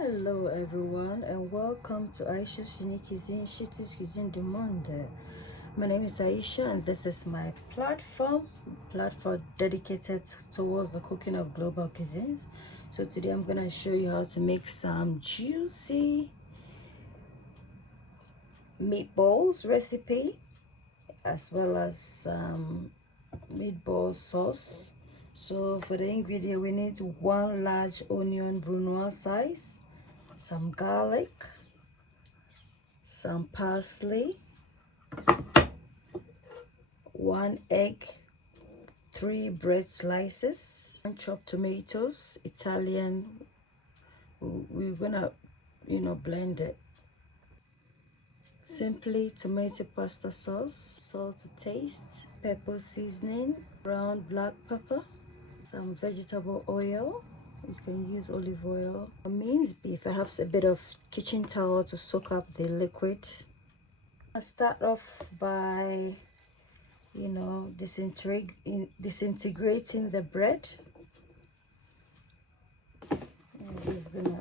Hello everyone and welcome to Ayesha's Unique Cuisine, Shitty's Cuisine du Monde. My name is Ayesha and this is my platform dedicated towards the cooking of global cuisines. So today I'm going to show you how to make some juicy meatballs recipe as well as some meatball sauce. So for the ingredient, we need 1 large onion brunoise size, some garlic, some parsley, 1 egg, 3 bread slices, 1 chopped tomatoes, Italian. We're gonna blend it. Simply tomato pasta sauce, salt to taste, pepper seasoning, ground black pepper, some vegetable oil. You can use olive oil. Minced beef. I have a bit of kitchen towel to soak up the liquid. I start off by disintegrating the bread. I'm just gonna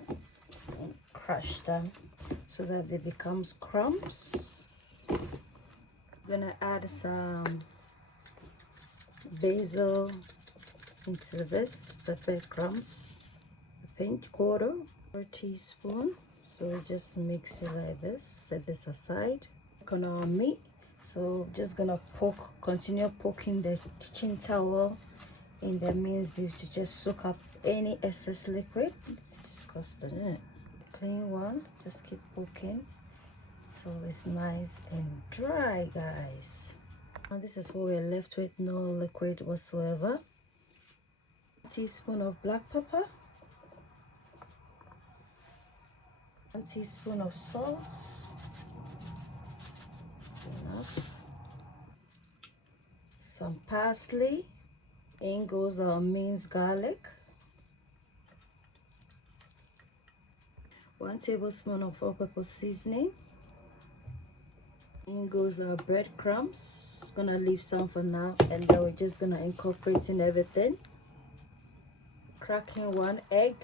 crush them so that they becomes crumbs. I'm gonna add some basil into this, the breadcrumbs, a pinch, quarter or teaspoon. So just mix it like this. Set this aside. On our meat, so just gonna continue poking the kitchen towel in the minced beef to just soak up any excess liquid. It's disgusting, isn't it? Clean one. Just keep poking so it's nice and dry, guys. And this is what we're left with, no liquid whatsoever. Teaspoon of black pepper, 1 teaspoon of salt. That's enough. Some parsley. In goes our minced garlic. 1 tablespoon of all-purpose seasoning. In goes our breadcrumbs. Gonna leave some for now, and then we're just gonna incorporate in everything. Cracking 1 egg.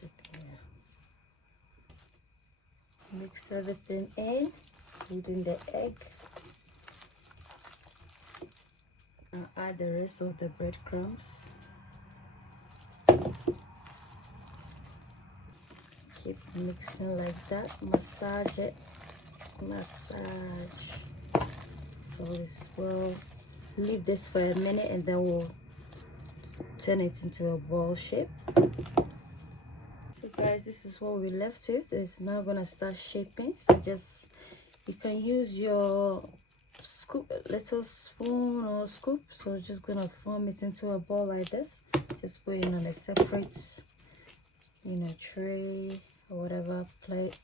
Check here. Mix everything in, including the egg. I'll add the rest of the breadcrumbs. Keep mixing like that. Massage it. Massage. So this will leave this for a minute and then we'll turn it into a ball shape. So guys, this is what we're left with. It's now gonna start shaping. So just, you can use your scoop, little spoon or scoop. So just gonna form it into a ball like this. Just put it on a separate tray or whatever plate.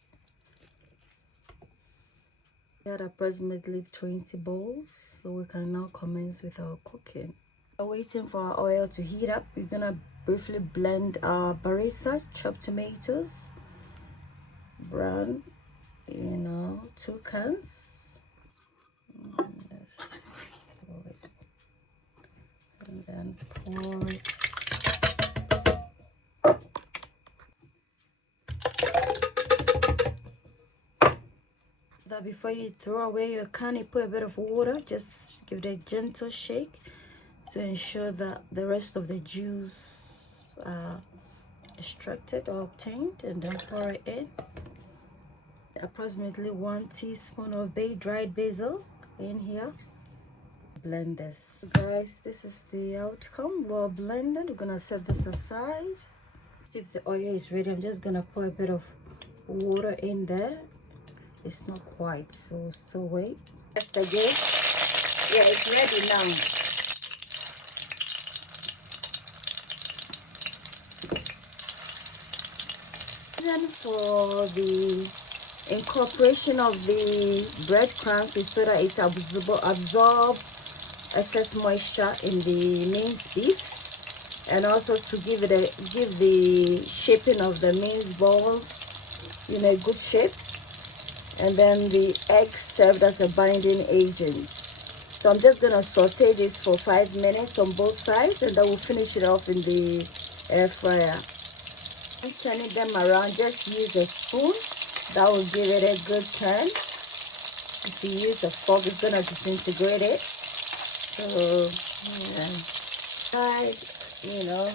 Got approximately 20 balls, so we can now commence with our cooking. While waiting for our oil to heat up, we're gonna briefly blend our barisa, chopped tomatoes, brown, 2 cans, and then pour it. That before you throw away your can, you put a bit of water. Just give it a gentle shake to ensure that the rest of the juice are extracted or obtained, and then pour it in. Approximately 1 teaspoon of dried basil in here. Blend this. Guys, this is the outcome. Well blended. We're gonna set this aside. See if the oil is ready. I'm just gonna pour a bit of water in there. It's not quite, so still wait. Just again. Yeah, it's ready now. Then for the incorporation of the breadcrumbs is so that it absorb excess moisture in the minced beef, and also to give the shaping of the minced balls a good shape. And then the egg served as a binding agent. So I'm just gonna saute this for 5 minutes on both sides, and then we'll finish it off in the air fryer. I'm turning them around. Just use a spoon. That will give it a good turn. If you use a fork, it's gonna disintegrate it. So yeah,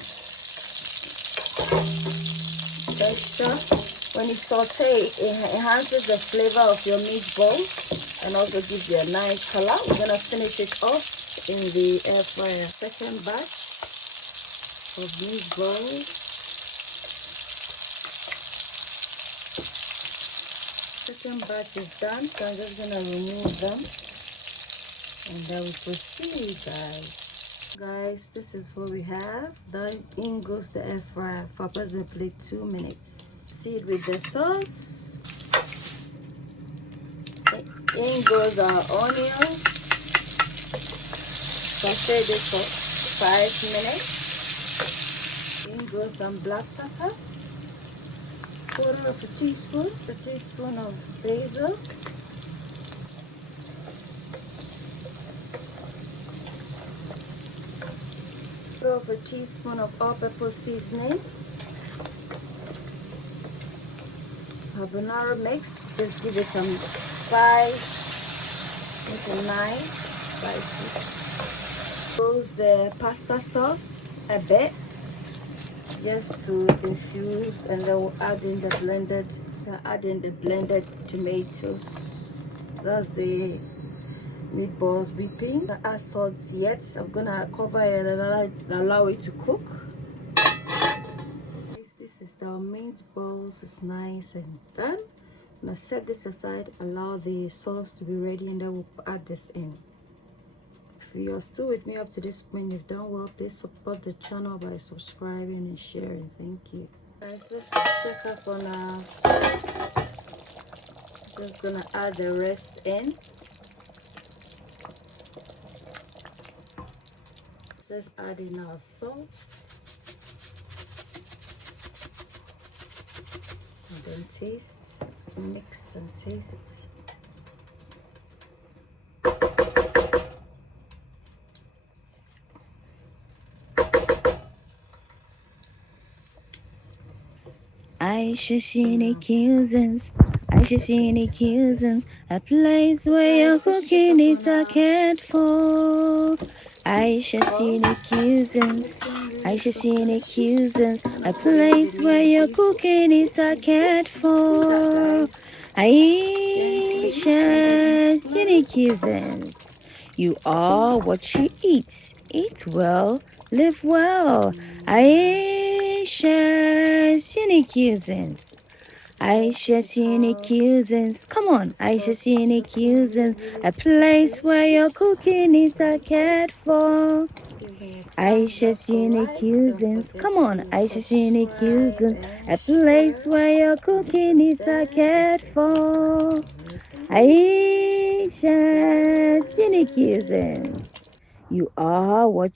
texture. When you saute, it enhances the flavor of your meatballs and also gives you a nice color. We're gonna finish it off in the air fryer. Second batch of meatballs. Second batch is done, so I'm just gonna remove them, and then we proceed, guys. This is what we have. Then in goes the air fryer for approximately 2 minutes. Proceed with the sauce. In goes our onions. Saute this for 5 minutes. In goes some black pepper. Quarter of a teaspoon of basil, quarter of a teaspoon of all-purpose seasoning, habanero mix. Just give it some spice, make it nice, spicy. Use the pasta sauce a bit, just to infuse, and then we'll add in the blended tomatoes. That's the meatballs whipping. Add salt yet. I'm gonna cover it and allow it to cook. This is the meatballs. It's nice and done. I'm gonna set this aside, allow the sauce to be ready, and then we'll add this in. If you're still with me up to this point, you've done well. Please support the channel by subscribing and sharing. Thank you. Guys, let's check up on our sauce. Just gonna add the rest in. Let's add in our salt. And then taste. Let's mix and taste. Ayesha cuisines, Ayesha cuisines, a place where your cooking is a cat for. Ayesha cuisines, Ayesha cuisines, a place where your cooking is a cat for. Ayesha cuisines, you are what you eat. Eat well, live well. Ayesha's unique cuisines. Ayesha's unique cuisines. Come on, Ayesha's unique cuisines. A place where your cooking is a cared for. Ayesha's unique cuisines. Come on, Ayesha's unique cuisines. A place where your cooking is a cared for. Ayesha's unique cuisines. You are what